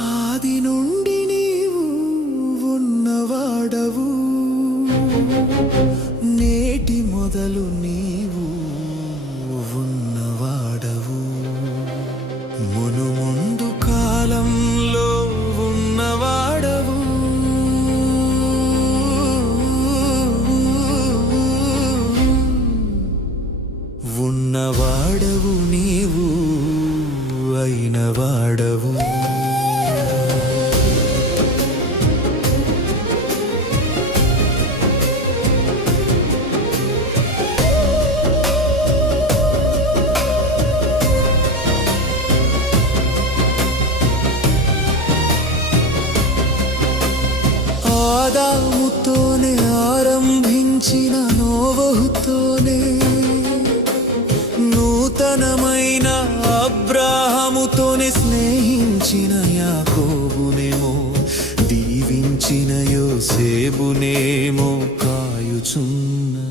ఆది నుండి నీవు ఉన్నవాడవు. నేటి మొదలు ఆరంభించిన నోవహుతోనే నూతనమైన అబ్రాహముతోనే స్నేహించిన యాకోబునేమో దీవించిన యోసేబునేమో కాయుచున్నా.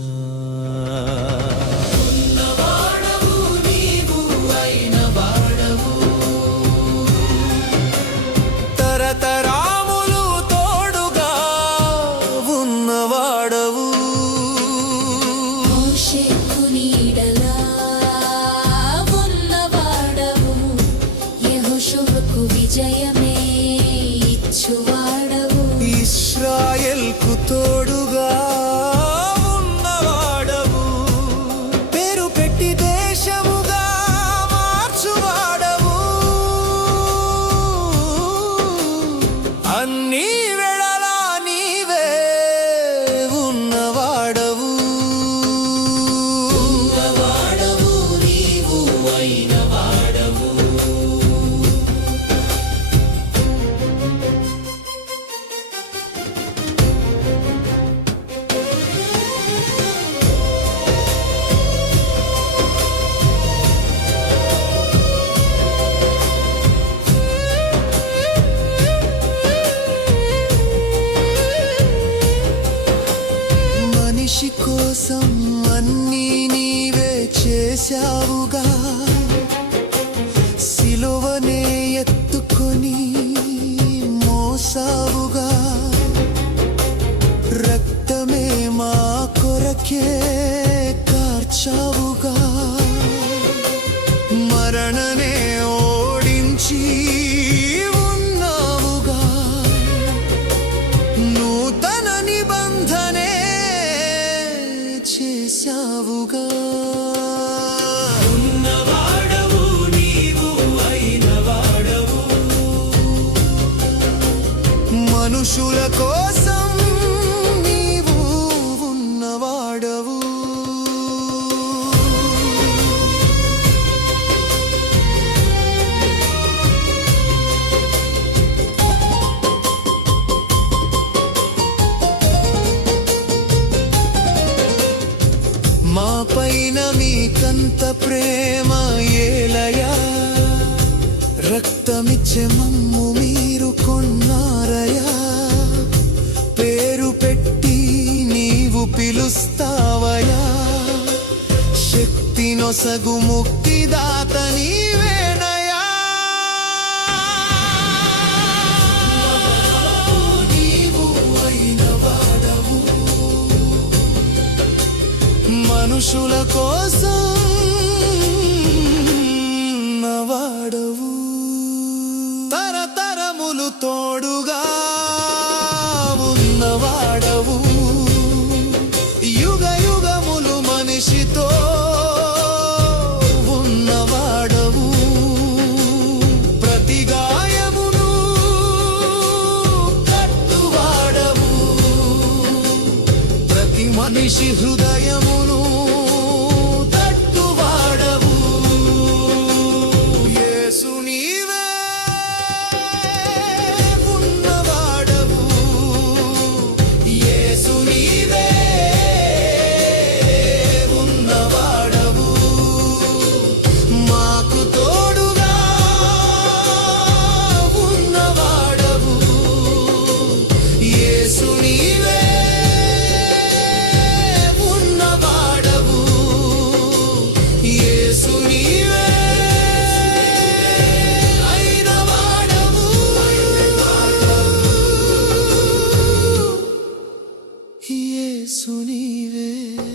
Yeah. చేశావుగా. సిలువనే ఎత్తుకొని మోసావుగా. రక్తమే మా కొరకే కార్చావుగా. మరణనే ఓడించి ఉన్నావుగా. నూతన నిబంధనే చేశావుగా. మనుషుల కోసం నీవు ఉన్నవాడవు. మా పైన మీకంత ప్రేమ ఏలయా? రక్తమిచ్చే మమ్ము మీరు నొసగు ముక్తిదాత నీవేనయా? మనుషుల కోసం మనిషి హృదయము sunive. ve